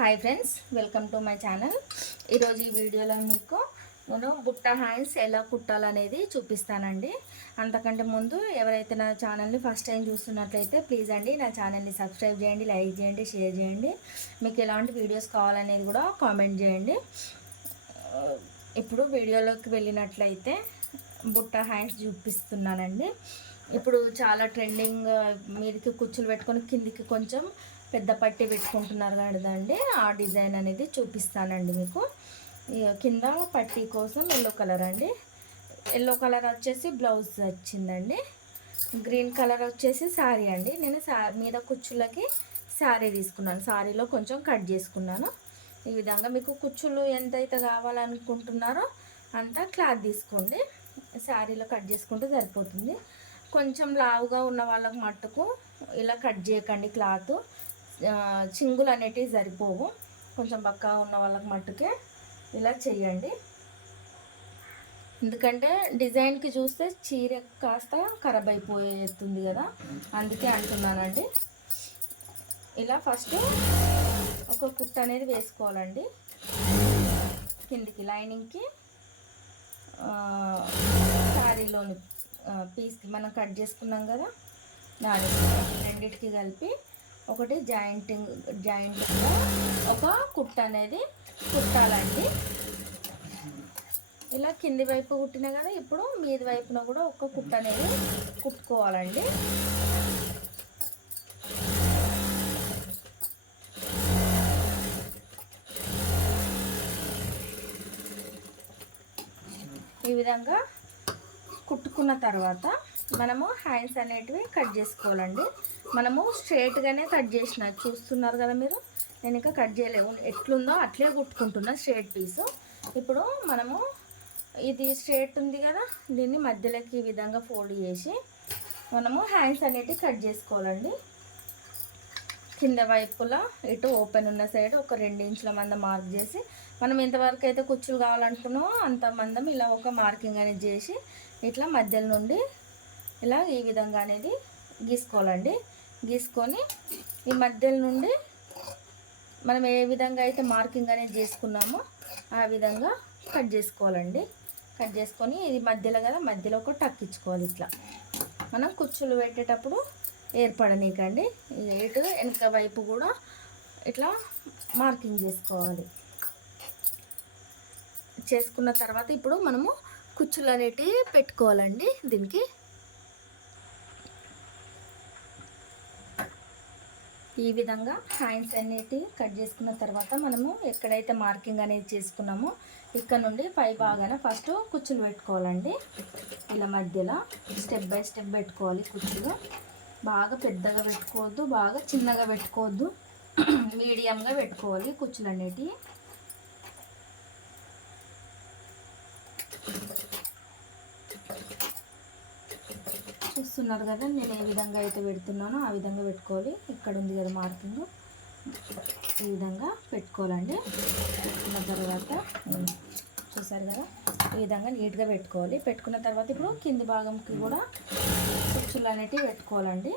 Hi friends welcome to my channel. ఈరోజు ఈ వీడియోలో మీకు నేను బుట్ట హ్యాండ్స్ ఎలా కుట్టాలనేది చూపిస్తానండి. అంతకంటే ముందు ఎవరైతే నా ఛానల్ని ఫస్ట్ టైం చూస్తున్నట్లయితే ప్లీజ్ అండి నా ఛానల్ని సబ్స్క్రైబ్ చేయండి లైక్ చేయండి షేర్ చేయండి. మీకు ఎలాంటి వీడియోస్ కావాలనేది కూడా కామెంట్ చేయండి. ఇప్పుడు వీడియోలోకి వెళ్ళినట్లయితే బుట్ట హ్యాండ్స్ చూపిస్తున్నానండి. ఇప్పుడు చాలా ట్రెండింగ్ మీదకి కుచ్చులు పెట్టుకొని కిందికి కొంచెం పెద్ద పట్టి పెట్టుకుంటున్నారు కదండి. ఆ డిజైన్ అనేది చూపిస్తానండి మీకు. కింద పట్టీ కోసం ఎల్లో కలర్ అండి. ఎల్లో కలర్ వచ్చేసి బ్లౌజ్ వచ్చిందండి. గ్రీన్ కలర్ వచ్చేసి శారీ అండి. నేను సా మీద కుచ్చులకి శారీ తీసుకున్నాను. శారీలో కొంచెం కట్ చేసుకున్నాను. ఈ విధంగా మీకు కుచ్చులు ఎంతైతే కావాలనుకుంటున్నారో అంత క్లాత్ తీసుకోండి. శారీలో కట్ చేసుకుంటే సరిపోతుంది. కొంచెం లావుగా ఉన్న వాళ్ళకి మట్టుకు ఇలా కట్ చేయకండి క్లాత్. చింగులు అనేటివి సరిపోవు. కొంచెం బక్కగా ఉన్న వాళ్ళకి మట్టుకే ఇలా చేయండి ఎందుకంటే డిజైన్కి చూస్తే చీర కాస్త ఖరాబ్ అయిపోతుంది కదా. అందుకే అంటున్నానండి. ఇలా ఫస్ట్ ఒక కుట్ అనేది వేసుకోవాలండి. కిందికి లైనింగ్కి శారీలోని పీస్కి మనం కట్ చేసుకున్నాం కదా. దాని రెండింటికి కలిపి ఒకటి జాయింటింగ్ జాయింటింగ్గా ఒక కుట్ట అనేది కుట్టాలండి. ఇలా కింది వైపు కుట్టినా కదా ఇప్పుడు మీది వైపున కూడా ఒక కుట్ట అనేది కుట్టుకోవాలండి. ఈ విధంగా కుట్టుకున్న తర్వాత మనము హ్యాండ్స్ అనేటివి కట్ చేసుకోవాలండి. మనము స్ట్రేట్గానే కట్ చేసిన. చూస్తున్నారు కదా మీరు? నేను ఇంకా కట్ చేయలేము ఎట్లుందో అట్లే కుట్టుకుంటున్నా స్ట్రేట్ పీస్ ఇప్పుడు మనము ఇది స్ట్రేట్ ఉంది కదా? దీన్ని మధ్యలోకి ఈ విధంగా ఫోల్డ్ చేసి మనము హ్యాండ్స్ అనేటివి కట్ చేసుకోవాలండి. కింద వైపులా ఇటు ఓపెన్ ఉన్న సైడ్ ఒక రెండు ఇంచుల మంద మార్క్ చేసి మనం ఎంతవరకు అయితే కుచ్చులు కావాలనుకున్నామో అంత మందం ఇలా ఒక మార్కింగ్ అనేది చేసి ఇట్లా మధ్యలో నుండి ఇలా ఈ విధంగా అనేది గీసుకోవాలండి. గీసుకొని ఈ మధ్యలో నుండి మనం ఏ విధంగా అయితే మార్కింగ్ అనేది చేసుకున్నామో ఆ విధంగా కట్ చేసుకోవాలండి. కట్ చేసుకొని ఇది మధ్యలో కదా మధ్యలో ఒక టక్ ఇచ్చుకోవాలి ఇట్లా. మనం కుచ్చులు పెట్టేటప్పుడు ఏర్పడనీకండి. ఎటు వెనక వైపు కూడా ఇట్లా మార్కింగ్ చేసుకోవాలి. చేసుకున్న తర్వాత ఇప్పుడు మనము కుచ్చులు అనేటివి పెట్టుకోవాలండి దీనికి. ఈ విధంగా హ్యాండ్స్ అనేటివి కట్ చేసుకున్న తర్వాత మనము ఎక్కడైతే మార్కింగ్ అనేది చేసుకున్నామో ఇక్కడ నుండి పై భాగాన ఫస్ట్ కుచ్చులు పెట్టుకోవాలండి. ఇలా మధ్యలో స్టెప్ బై స్టెప్ పెట్టుకోవాలి కుచ్చులు. బాగా పెద్దగా పెట్టుకోవద్దు బాగా చిన్నగా పెట్టుకోవద్దు. మీడియంగా పెట్టుకోవాలి కుచ్చులు అనేటివి. చూస్తున్నారు కదా నేను ఏ విధంగా అయితే పెడుతున్నానో ఆ విధంగా పెట్టుకోవాలి. ఇక్కడ ఉంది కదా మార్కింగ్ ఈ విధంగా పెట్టుకోవాలండి. పెట్టుకున్న తర్వాత చూసారు కదా ఈ విధంగా నీట్గా పెట్టుకోవాలి. పెట్టుకున్న తర్వాత ఇప్పుడు కింది భాగంకి కూడా కుచ్చులు అనేటివి పెట్టుకోవాలండి.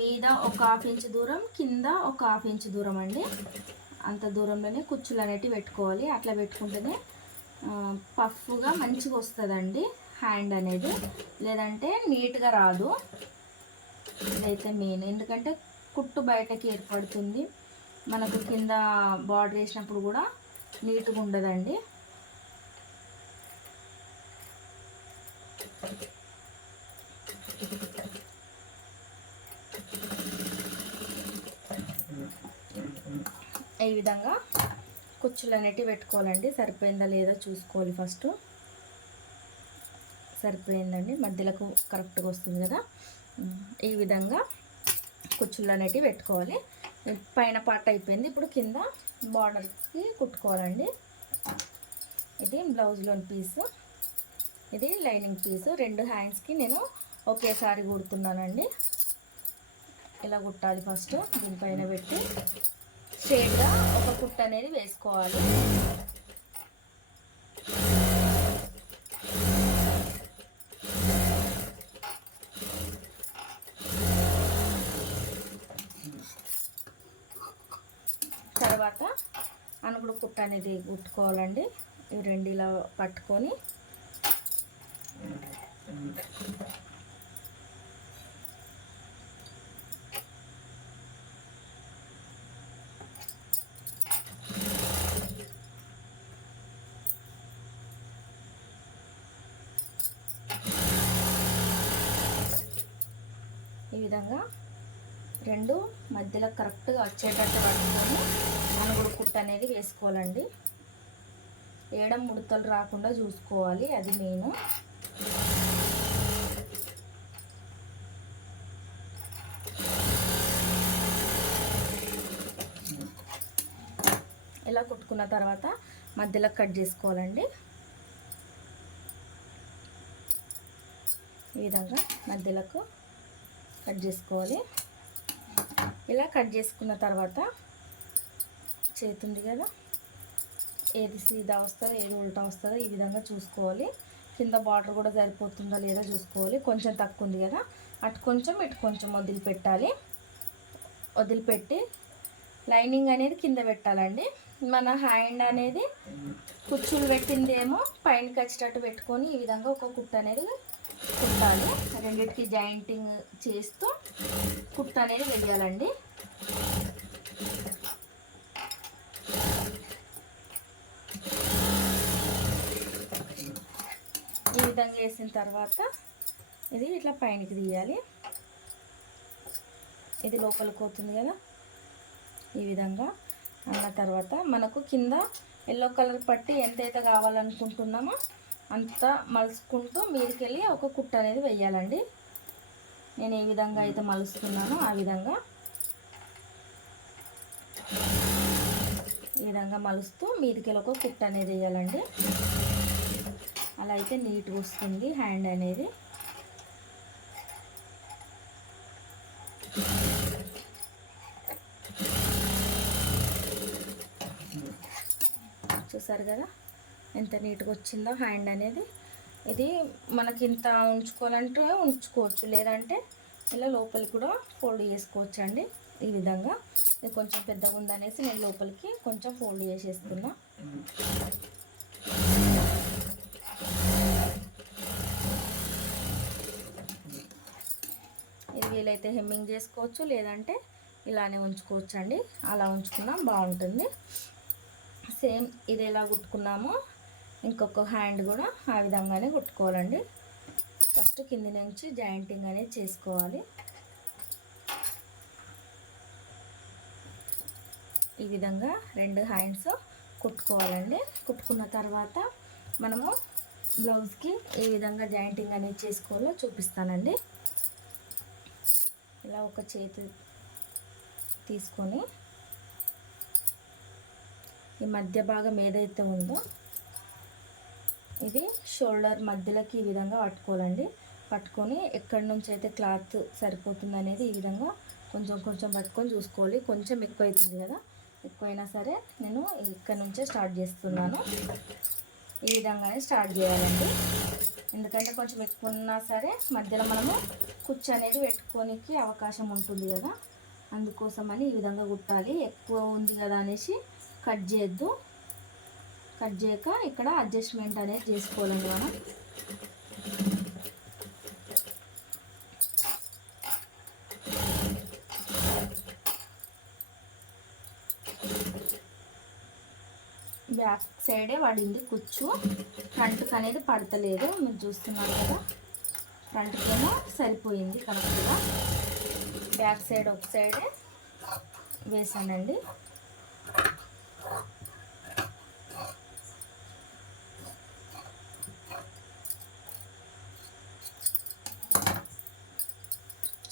మీద ఒక హాఫ్ ఇంచ్ దూరం కింద ఒక హాఫ్ ఇంచ్ దూరం అండి. అంత దూరంలోనే కుచ్చులు అనేటివి పెట్టుకోవాలి. అట్లా పెట్టుకుంటేనే పఫ్గా మంచిగా వస్తుందండి హ్యాండ్ అనేది. లేదంటే నీట్గా రాదు. ఇదైతే మెయిన్. ఎందుకంటే కుట్టు బయటకి ఏర్పడుతుంది. మనకు కింద బార్డర్ వేసినప్పుడు కూడా నీట్గా ఉండదండి. ఈ విధంగా కుచ్చులు అనేటివి పెట్టుకోవాలండి. సరిపోయిందా లేదా చూసుకోవాలి ఫస్ట్. సరిపోయిందండి. మధ్యలోకి కరెక్ట్గా వస్తుంది కదా. ఈ విధంగా కుచ్చులు అనేటివి పెట్టుకోవాలి. పైన పార్ట్ అయిపోయింది. ఇప్పుడు కింద బార్డర్కి కుట్టుకోవాలండి. ఇది బ్లౌజ్లోని పీసు. ఇది లైనింగ్ పీసు. రెండు హ్యాండ్స్కి నేను ఒకేసారి కుడుతున్నానండి. ఇలా కుట్టాలి ఫస్ట్. దీనిపైన పెట్టి షేడ్గా ఒక కుట్ట అనేది వేసుకోవాలి. తర్వాత అనుగుడు కుట్ట అనేది కుట్టుకోవాలండి. ఈ రెండు ఇలా పట్టుకొని. ఈ విధంగా రెండు మధ్యలో కరెక్ట్గా వచ్చేటట్టు పట్టుకొని మనగుడు కుట్ట అనేది వేసుకోవాలండి. ఏడం ముడతలు రాకుండా చూసుకోవాలి అది నేను ఇలా కుట్టుకున్న తర్వాత మధ్యలో కట్ చేసుకోవాలండి. ఈ విధంగా మధ్యలకు కట్ చేసుకోవాలి. ఇలా కట్ చేసుకున్న తర్వాత చేతుంది కదా? ఏది సీదా వస్తుందో ఏది ఉల్టా వస్తుందో ఈ విధంగా చూసుకోవాలి. కింద బార్డర్ కూడా సరిపోతుందా లేదా చూసుకోవాలి. కొంచెం తక్కువ ఉంది కదా? అటు కొంచెం ఇటు కొంచెం వదిలిపెట్టాలి. వదిలిపెట్టి లైనింగ్ అనేది కింద పెట్టాలండి. మన హ్యాండ్ అనేది కుచ్చులు పెట్టిందేమో పైనకి వచ్చేటట్టు పెట్టుకొని ఈ విధంగా ఒక కుట్ట అనేది కుట్టాలి రెండింటికి జాయింటింగ్ చేస్తూ కుట్ట అనేది వెయ్యాలండి. ఈ విధంగా వేసిన తర్వాత ఇది ఇట్లా పైనకి తీయాలి. ఇది లోపలికి పోతుంది కదా. ఈ విధంగా అన్న తర్వాత మనకు కింద ఎల్లో కలర్ పట్టి ఎంతైతే కావాలనుకుంటున్నామో అంత మలుచుకుంటూ మీదకెళ్ళి ఒక కుట్ట అనేది వెయ్యాలండి. నేను ఏ విధంగా అయితే మలుస్తున్నానో ఆ విధంగా ఈ విధంగా మలుస్తూ మీదకెళ్ళి ఒక కుట్ట అనేది వేయాలండి అలా అయితే నీట్గా వస్తుంది హ్యాండ్ అనేది. చూసారు కదా? ఎంత నీట్గా వచ్చిందో హ్యాండ్ అనేది. ఇది మనకి ఇంత ఉంచుకోవాలంటే ఉంచుకోవచ్చు లేదంటే ఇలా లోపలికి కూడా ఫోల్డ్ చేసుకోవచ్చు అండి ఈ విధంగా. ఇది కొంచెం పెద్దగా ఉందనేసి నేను లోపలికి కొంచెం ఫోల్డ్ చేసేస్తున్నా. ఇది వీలైతే హెమ్మింగ్ చేసుకోవచ్చు లేదంటే ఇలానే ఉంచుకోవచ్చు అండి అలా ఉంచుకున్నా బాగుంటుంది. సేమ్ ఇది ఎలా కుట్టుకున్నామో ఇంకొక హ్యాండ్ కూడా ఆ విధంగానే కుట్టుకోవాలండి. ఫస్ట్ కింది నుంచి జాయింటింగ్ అనేది చేసుకోవాలి. ఈ విధంగా రెండు హ్యాండ్స్ కుట్టుకోవాలండి. కుట్టుకున్న తర్వాత మనము బ్లౌజ్కి ఏ విధంగా జాయింటింగ్ అనేది చేసుకోవాలో చూపిస్తానండి. ఇలా ఒక చేతి తీసుకొని ఈ మధ్య భాగం ఏదైతే ఉందో ఇది షోల్డర్ మధ్యలోకి ఈ విధంగా పట్టుకోవాలండి. పట్టుకొని ఎక్కడి నుంచి అయితే క్లాత్ సరిపోతుంది అనేది ఈ విధంగా కొంచెం కొంచెం పట్టుకొని చూసుకోవాలి. కొంచెం ఎక్కువ అవుతుంది కదా. ఎక్కువైనా సరే నేను ఇక్కడ నుంచే స్టార్ట్ చేస్తున్నాను. ఈ విధంగానే స్టార్ట్ చేయాలండి. ఎందుకంటే కొంచెం ఎక్కువ ఉన్నా సరే మధ్యలో మనము కుచ్చు అనేది పెట్టుకోనికి అవకాశం ఉంటుంది కదా. అందుకోసమని ఈ విధంగా కుట్టాలి. ఎక్కువ ఉంది కదా అనేసి కట్ చేయొద్దు. కట్ చేయక ఇక్కడ అడ్జస్ట్మెంట్ అనేది చేసుకోవాలండి మనం. బ్యాక్ సైడే పడింది కుచ్చు. ఫ్రంట్కి అనేది పడతలేదు. మీరు చూస్తున్నారు కదా. ఫ్రంట్కేమో సరిపోయింది కరెక్ట్గా. బ్యాక్ సైడ్ ఒక సైడే వేసానండి.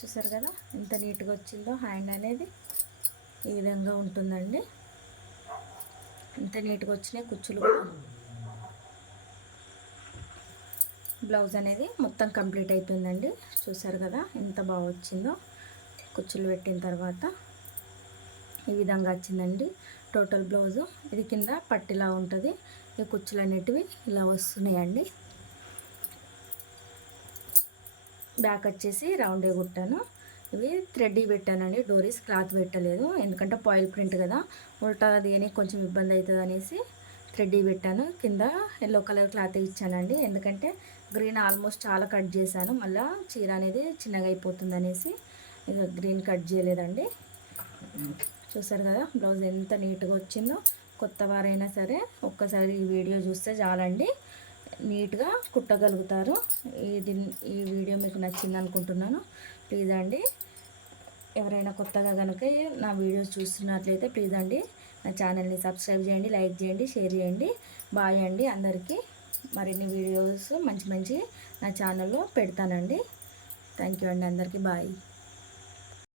చూసారు కదా? ఎంత నీట్గా వచ్చిందో హ్యాండ్ అనేది ఈ విధంగా ఉంటుందండి. ఎంత నీట్గా వచ్చినాయి కుచ్చులు కూడా. బ్లౌజ్ అనేది మొత్తం కంప్లీట్ అయిపోయిందండి. చూసారు కదా ఎంత బాగా వచ్చిందో. కుచ్చులు పెట్టిన తర్వాత ఈ విధంగా వచ్చిందండి. టోటల్ బ్లౌజు ఇది కింద పట్టిలా ఉంటుంది. ఈ కుచ్చులు అనేటివి ఇలా వస్తున్నాయండి. బ్యాక్ వచ్చేసి రౌండే కుట్టాను. ఇవి థ్రెడ్ పెట్టానండి డోరీస్ క్లాత్ పెట్టలేదు. ఎందుకంటే పాయిల్ ప్రింట్ కదా. ఉల్టా తీయని కొంచెం ఇబ్బంది అవుతుంది అనేసి థ్రెడ్ పెట్టాను. కింద ఎల్లో కలర్ క్లాత్ ఇచ్చానండి. ఎందుకంటే గ్రీన్ ఆల్మోస్ట్ చాలా కట్ చేశాను. మళ్ళీ చీర అనేది చిన్నగా అయిపోతుంది అనేసి ఇక గ్రీన్ కట్ చేయలేదండి. చూసారు కదా బ్లౌజ్ ఎంత నీట్గా వచ్చిందో. కొత్త వారైనా సరే ఒక్కసారి ఈ వీడియో చూస్తే చాలండి. నీట్గా కుట్టగలుగుతారు. ఇది ఈ వీడియో మీకు నచ్చింది అనుకుంటున్నాను. ప్లీజ్ అండి ఎవరైనా కొత్తగా కనుక నా వీడియోస్ చూస్తున్నట్లయితే ప్లీజ్ అండి నా ఛానల్ని సబ్స్క్రైబ్ చేయండి లైక్ చేయండి షేర్ చేయండి. బాయ్ అండి అందరికీ. మరిన్ని వీడియోస్ మంచి మంచి నా ఛానల్లో పెడతానండి. థ్యాంక్ యూ అండి అందరికీ. బాయ్.